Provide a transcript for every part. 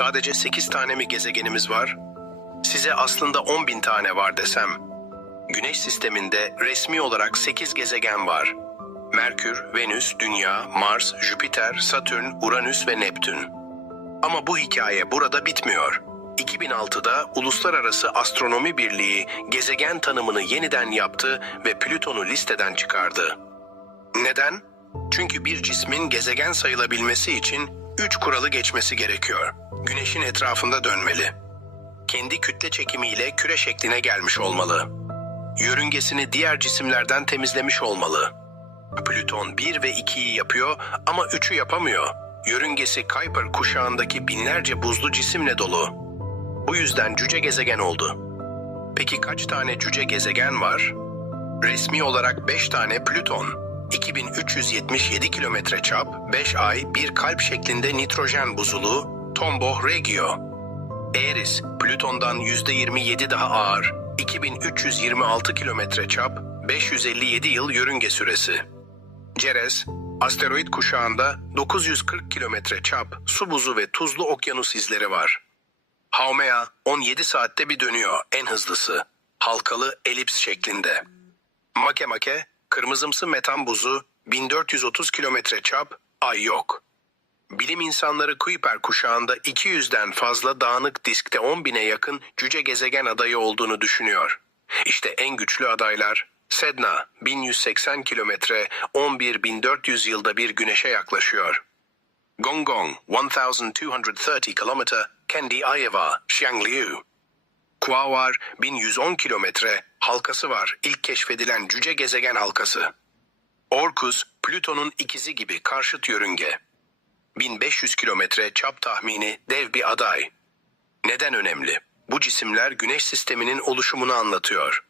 Sadece 8 tane mi gezegenimiz var? Size aslında 10 bin tane var desem. Güneş sisteminde resmi olarak 8 gezegen var. Merkür, Venüs, Dünya, Mars, Jüpiter, Satürn, Uranüs ve Neptün. Ama bu hikaye burada bitmiyor. 2006'da Uluslararası Astronomi Birliği gezegen tanımını yeniden yaptı ve Plüton'u listeden çıkardı. Neden? Çünkü bir cismin gezegen sayılabilmesi için üç kuralı geçmesi gerekiyor. Güneşin etrafında dönmeli. Kendi kütle çekimiyle küre şekline gelmiş olmalı. Yörüngesini diğer cisimlerden temizlemiş olmalı. Plüton 1 ve 2'yi yapıyor ama 3'ü yapamıyor. Yörüngesi Kuiper kuşağındaki binlerce buzlu cisimle dolu. Bu yüzden cüce gezegen oldu. Peki kaç tane cüce gezegen var? Resmi olarak 5 tane Plüton, 2377 kilometre çap, 5 ay, bir kalp şeklinde nitrojen buzulu, Tomboh Regio. Eris, Plüton'dan %27 daha ağır, 2326 kilometre çap, 557 yıl yörünge süresi. Ceres, asteroid kuşağında 940 kilometre çap, su buzu ve tuzlu okyanus izleri var. Haumea 17 saatte bir dönüyor, en hızlısı. Halkalı elips şeklinde. Makemake, kırmızımsı metan buzu, 1430 kilometre çap, ay yok. Bilim insanları Kuiper kuşağında 200'den fazla dağınık diskte 10 bine yakın cüce gezegen adayı olduğunu düşünüyor. İşte en güçlü adaylar Sedna 1180 kilometre 11400 yılda bir güneşe yaklaşıyor. Gongong 1230 kilometre Kendi Ayeva Xiangliu. Kuawar 1110 kilometre halkası var ilk keşfedilen cüce gezegen halkası. Orkus Plüton'un ikizi gibi karşıt yörünge. 1500 kilometre çap tahmini dev bir aday. Neden önemli? Bu cisimler güneş sisteminin oluşumunu anlatıyor.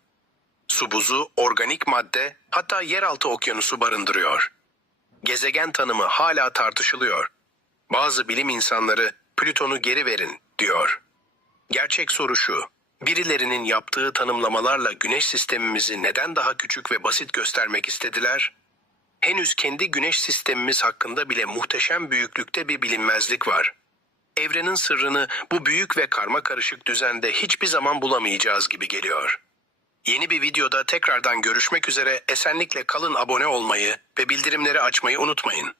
Su buzu, organik madde, hatta yeraltı okyanusu barındırıyor. Gezegen tanımı hala tartışılıyor. Bazı bilim insanları Plüton'u geri verin diyor. Gerçek soru şu. Birilerinin yaptığı tanımlamalarla güneş sistemimizi neden daha küçük ve basit göstermek istediler? Henüz kendi güneş sistemimiz hakkında bile muhteşem büyüklükte bir bilinmezlik var. Evrenin sırrını bu büyük ve karma karışık düzende hiçbir zaman bulamayacağız gibi geliyor. Yeni bir videoda tekrardan görüşmek üzere esenlikle kalın abone olmayı ve bildirimleri açmayı unutmayın.